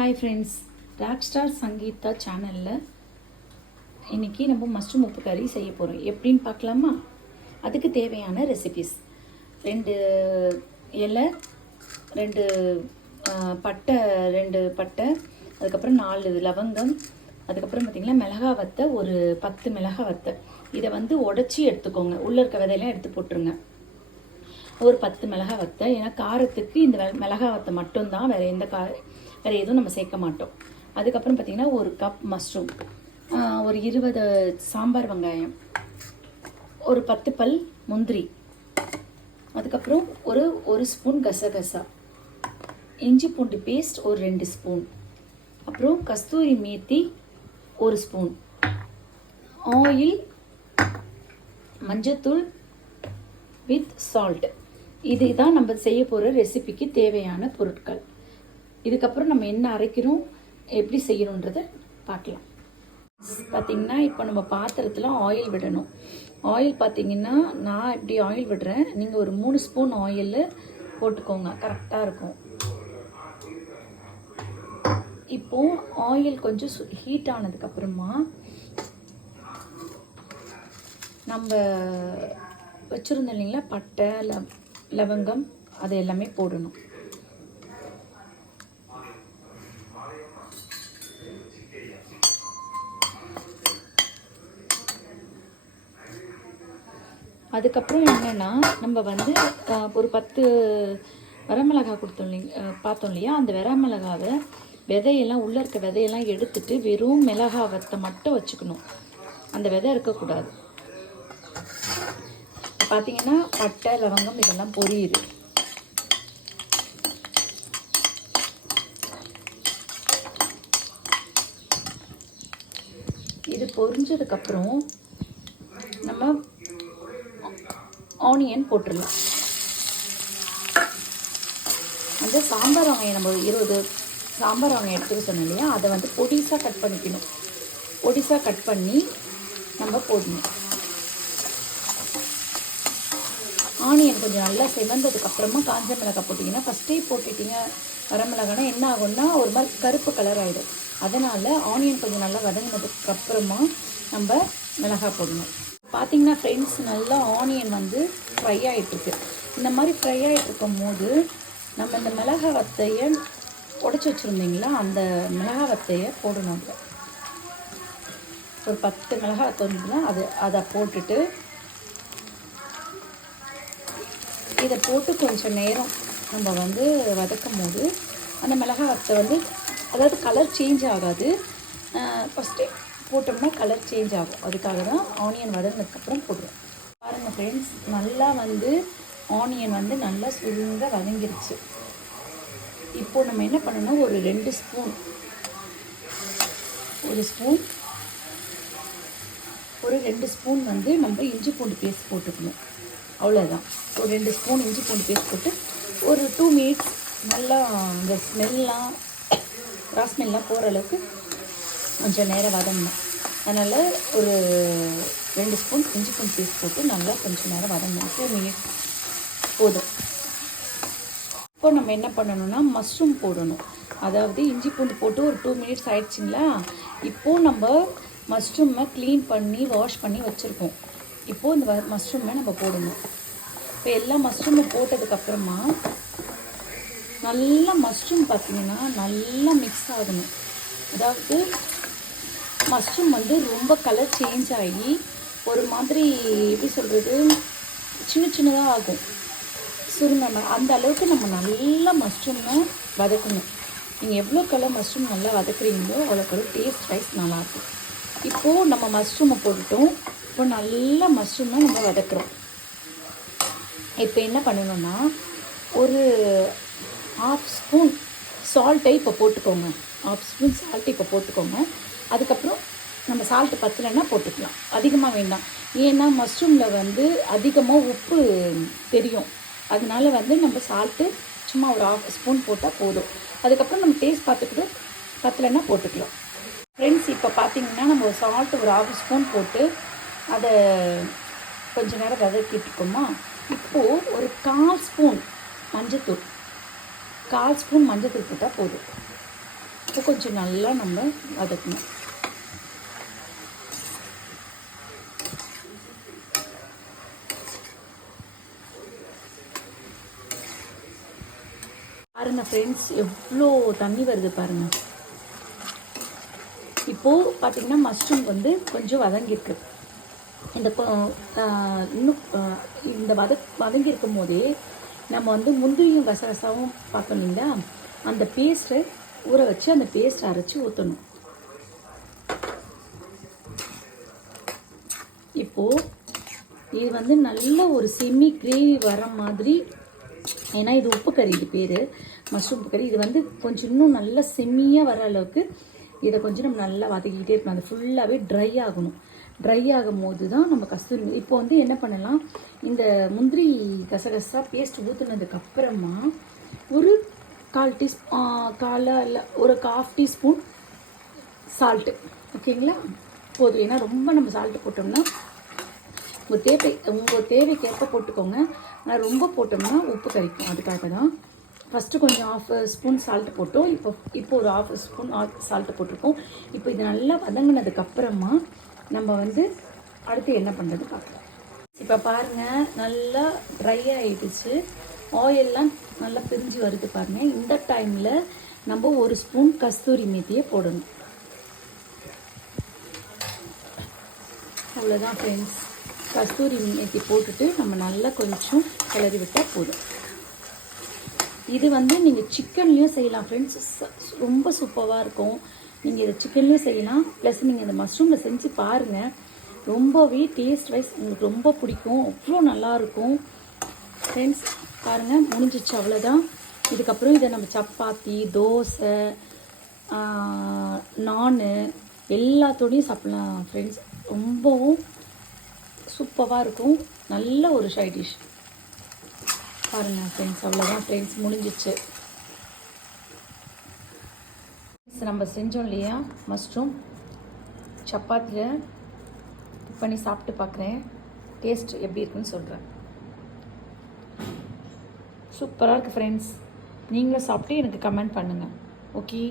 Hi friends, rock star Sangeetha சேனலில் இன்றைக்கி நம்ம மஷ்ரூம் உப்பு கறி செய்ய போகிறோம். எப்படின்னு பார்க்கலாமா? அதுக்கு தேவையான ரெசிபிஸ்: 2 இலை, 2 பட்டை, 2 பட்டை, அதுக்கப்புறம் 4 லவங்கம், அதுக்கப்புறம் பார்த்திங்கன்னா மிளகா வத்தை, ஒரு 10 மிளகா வத்தை. இதை உடச்சி எடுத்துக்கோங்க. உள்ளே இருக்க விதையெல்லாம் எடுத்து போட்டுருங்க. ஒரு 10 மிளகா வத்தை. ஏன்னா காரத்துக்கு இந்த மிளகா வத்தை மட்டும்தான், வேறு எதுவும் நம்ம சேர்க்க மாட்டோம். அதுக்கப்புறம் பார்த்திங்கன்னா ஒரு கப் மஷ்ரூம், ஒரு 20 சாம்பார் வெங்காயம், ஒரு 10 பல் முந்திரி, அதுக்கப்புறம் ஒரு ஸ்பூன் கசகசா, இஞ்சி பூண்டு பேஸ்ட் ஒரு 2 ஸ்பூன், அப்புறம் கஸ்தூரி மேத்தி ஒரு ஸ்பூன், ஆயில், மஞ்சத்தூள் வித் சால்ட். இதுதான் நம்ம செய்ய போகிற ரெசிபிக்கு தேவையான பொருட்கள். இதுக்கப்புறம் நம்ம என்ன அரைக்கிறோம், எப்படி செய்யணுன்றதை பார்க்கலாம். பார்த்திங்கன்னா இப்போ நம்ம பாத்திரத்தில் ஆயில் விடணும். ஆயில் பார்த்திங்கன்னா நான் எப்படி ஆயில் விடுறேன், நீங்கள் ஒரு 3 ஸ்பூன் ஆயில் போட்டுக்கோங்க, கரெக்டாக இருக்கும். இப்போது ஆயில் கொஞ்சம் ஹீட் ஆனதுக்கப்புறமா நம்ம வச்சுருந்தோம் இல்லைங்களா, பட்டை, லவங்கம், அது எல்லாமே போடணும். அதுக்கப்புறம் என்னென்னா, நம்ம ஒரு 10 வரமிளகா கொடுத்தோம் இல்லைங்க, பார்த்தோம் இல்லையா, அந்த வரமிளகாவை விதையெல்லாம், உள்ளே இருக்க விதையெல்லாம் எடுத்துட்டு வெறும் மிளகா வத்தை மட்டும் வச்சுக்கணும். அந்த விதை இருக்கக்கூடாது. பார்த்திங்கன்னா பட்டை, லவங்கம் இதெல்லாம் பொரியுது. இது பொரிஞ்சதுக்கப்புறம் நம்ம ஆனியன் போட்டுடலாம். அந்த சாம்பார் வெங்காயம், நம்ம 20 சாம்பார் வெங்காயம் எடுத்துக்க சொன்னோம் இல்லையா, அதை பொடிசாக கட் பண்ணிக்கணும். பொடிசாக கட் பண்ணி நம்ம போடணும். ஆனியன் கொஞ்சம் நல்லா செவந்ததுக்கப்புறமா காஞ்ச மிளகாய் போட்டிங்கன்னா, ஃபஸ்ட்டே போட்டுட்டிங்க வரமிளகானா என்ன ஆகும்னா ஒரு மாதிரி கருப்பு கலர் ஆகிடும். அதனால் ஆனியன் கொஞ்சம் நல்லா வதங்கினதுக்கப்புறமா நம்ம மிளகாய் போடணும். பார்த்திங்கன்னா ஃப்ரெண்ட்ஸ், நல்லா ஆனியன் ஃப்ரை ஆகிட்டுருக்கு. இந்த மாதிரி ஃப்ரை ஆகிட்டுருக்கும் போது நம்ம இந்த மிளகாய் வத்தையை உடச்சி வச்சுருந்தீங்களா, அந்த மிளகாய் வத்தையை போடணும். ஒரு 10 மிளகாய் வத்தை வந்துன்னா அதை போட்டுட்டு இதை போட்டு கொஞ்சம் நேரம் நம்ம வதக்கும் போது அந்த மிளகாய் வத்தை அதாவது கலர் சேஞ்ச் ஆகாது. ஃபஸ்ட்டு போட்டோம்னா கலர் சேஞ்ச் ஆகும். அதுக்காக தான் ஆனியன் வதங்கினதுக்கப்புறம் போடுறோம். பாருங்கள் ஃப்ரெண்ட்ஸ், நல்லா ஆனியன் நல்லா சுருங்க வதங்கிருச்சு. இப்போது நம்ம என்ன பண்ணணும், ஒரு 2 ஸ்பூன், ஒரு 2 ஸ்பூன் நம்ம இஞ்சி பூண்டு பேஸ்ட் போட்டுக்கணும். அவ்வளோதான். ஒரு 2 ஸ்பூன் இஞ்சி பூண்டு பேஸ்ட் போட்டு ஒரு 2 மினிட்ஸ் நல்லா இந்த ஸ்மெல்லாம் போகிற அளவுக்கு கொஞ்சம் நேரம் வதங்கணும். அதனால் ஒரு 2 ஸ்பூன் இஞ்சி பூண்டு பேஸ்ட் போட்டு நல்லா கொஞ்சம் நேரம் வதங்கணும். 2 மினிட்ஸ் போதும். இப்போ நம்ம என்ன பண்ணணும்னா, மஷ்ரூம் போடணும். அதாவது இஞ்சி பூண்டு போட்டு ஒரு 2 மினிட்ஸ் ஆயிடுச்சிங்களா. இப்போது நம்ம மஷ்ரூமை க்ளீன் பண்ணி வாஷ் பண்ணி வச்சுருக்கோம். இப்போது இந்த மஷ்ரூமை நம்ம போடணும். இப்போ எல்லா மஷ்ரூமும் போட்டதுக்கப்புறமா நல்லா மஷ்ரூம் பார்த்திங்கன்னா நல்லா மிக்ஸ் ஆகணும். அதாவது மஷ்ரூம் ரொம்ப கலர் சேஞ்ச் ஆகி ஒரு மாதிரி எப்படி சொல்கிறது, சின்னதாக ஆகும், சுருங்க. அந்த அளவுக்கு நம்ம நல்லா மஷ்ரூமை வதக்கணும். நீங்கள் எவ்வளோ கலர் மஷ்ரூம் நல்லா வதக்குறீங்களோ அவ்வளோக்கு டேஸ்ட் வைஸ் நல்லாயிருக்கும். இப்போது நம்ம மஷ்ரூமை போட்டுட்டோம். இப்போ நல்லா மஷ்ரூமை நம்ம வதக்குறோம். இப்போ என்ன பண்ணணும்னா, ஒரு 1/2 ஸ்பூன் சால்ட்டை இப்போ போட்டுக்கோங்க. 1/2 ஸ்பூன் சால்ட்டு இப்போ போட்டுக்கோங்க. அதுக்கப்புறம் நம்ம சால்ட்டு பத்தலைன்னா போட்டுக்கலாம், அதிகமாக வேண்டாம். ஏன்னா மஷ்ரூமில் அதிகமாக உப்பு தெரியும். அதனால நம்ம சால்ட்டு சும்மா ஒரு 1/2 ஸ்பூன் போட்டால் போதும். அதுக்கப்புறம் நம்ம டேஸ்ட் பார்த்துக்கிட்டு பத்தலைன்னா போட்டுக்கலாம். ஃப்ரெண்ட்ஸ், இப்போ பார்த்திங்கன்னா நம்ம சால்ட்டு ஒரு 1/2 ஸ்பூன் போட்டு அதை கொஞ்சம் நேரம் வதக்கிட்டுருக்கோமா. இப்போது ஒரு 1/4 ஸ்பூன் மஞ்சத்தூள் போட்டால் போதும். இப்போ கொஞ்சம் நல்லா நம்ம வதக்கணும். பாருங்கள் ஃப்ரெண்ட்ஸ், எவ்வளோ தண்ணி வருது பாருங்கள். இப்போது பார்த்திங்கன்னா மஷ்ரூம் வந்து கொஞ்சம் வதங்கியிருக்கு. இன்னும் இந்த வதங்கியிருக்கும் போதே நம்ம வந்து முந்திரியும் கசகசாவும் பார்க்கணும் இல்லையா, அந்த பேஸ்ட்டை ஊற வச்சு அந்த பேஸ்ட்டை அரைச்சி ஊற்றணும். இப்போது இது வந்து நல்ல ஒரு செமி கிரேவி வர மாதிரி, ஏன்னா இது உப்பு கறி, இது பேர் மஷ்ரூம் கறி. இது வந்து கொஞ்சம் இன்னும் நல்லா செம்மியாக வர அளவுக்கு இதை கொஞ்சம் நம்ம நல்லா வதக்கிக்கிட்டே இருக்கணும். அது ஃபுல்லாகவே ட்ரை ஆகணும். ட்ரை ஆகும் போது தான் நம்ம கஸ்தூரி. இப்போ வந்து என்ன பண்ணலாம், இந்த முந்திரி கசகசா பேஸ்ட் ஊற்றுனதுக்கப்புறமா ஒரு இல்லை ஒரு 1/2 டீஸ்பூன் சால்ட்டு, ஓகேங்களா, போதும். ஏன்னா ரொம்ப நம்ம சால்ட்டு போட்டோம்னா உங்கள் தேவைக்கேற்ப போட்டுக்கோங்க. ஆனால் ரொம்ப போட்டோம்னா உப்பு கறிக்கும். அதுக்காக தான் ஃபஸ்ட்டு கொஞ்சம் 1/2 ஸ்பூன் சால்ட்டு போட்டோம். இப்போ ஒரு 1/2 ஸ்பூன் சால்ட்டு போட்டிருக்கோம். இப்போ இது நல்லா வதங்கினதுக்கப்புறமா நம்ம வந்து அடுத்து என்ன பண்ணுறது பார்க்கலாம். இப்போ பாருங்கள், நல்லா ட்ரை ஆகிடுச்சு. ஆயிலெலாம் நல்லா பிரிஞ்சு வருது பாருங்கள். இந்த டைமில் நம்ம 1 ஸ்பூன் கஸ்தூரி மேத்தியை போடணும். அவ்வளோதான் ஃப்ரெண்ட்ஸ். கஸ்தூரி மேத்தி போட்டுட்டு நம்ம நல்லா கொஞ்சம் கிளறி விட்டால் போதும். இது வந்து நீங்கள் சிக்கன்லேயும் செய்யலாம் ஃப்ரெண்ட்ஸ், ரொம்ப சூப்பராக இருக்கும். நீங்கள் இதை சிக்கன்லேயும் செய்யலாம், ப்ளஸ் நீங்கள் இந்த மஷ்ரூமில் செஞ்சு பாருங்கள். ரொம்பவே டேஸ்ட் வைஸ் உங்களுக்கு ரொம்ப பிடிக்கும், அவ்வளோ நல்லாயிருக்கும் ஃப்ரெண்ட்ஸ். பாருங்கள், முடிஞ்சிச்சு, அவ்வளோதான். இதுக்கப்புறம் இதை நம்ம சப்பாத்தி, தோசை, நான் எல்லாத்தோடையும் சாப்பிட்லாம் ஃப்ரெண்ட்ஸ். ரொம்பவும் சூப்பராக இருக்கும். நல்ல ஒரு சைட் டிஷ். பாருங்கள் ஃப்ரெண்ட்ஸ், அவ்வளோதான் ஃப்ரெண்ட்ஸ், முடிஞ்சிச்சு. நம்ம செஞ்சோம் இல்லையா மஷ்ரூம், சப்பாத்தியில் குக் பண்ணி சாப்பிட்டு பார்க்குறேன். டேஸ்ட் எப்படி இருக்குன்னு சொல்கிறேன். சூப்பராக இருக்குது ஃப்ரெண்ட்ஸ். நீங்களும் சாப்பிட்டு எனக்கு கமெண்ட் பண்ணுங்கள். ஓகே.